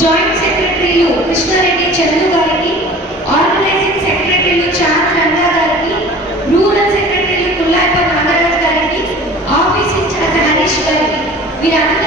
joint సెక్రటరీలు కృష్ణారెడ్డి చందు గారికి organising సెక్రటరీలు చాంద్ రంగా గారికి రూరల్ సెక్రటరీలు పుల్లాయప్ప నాగరాజు గారికి ఆఫీస్ ఇన్ఛార్జ్ హరీష్ గారికి వీరందరూ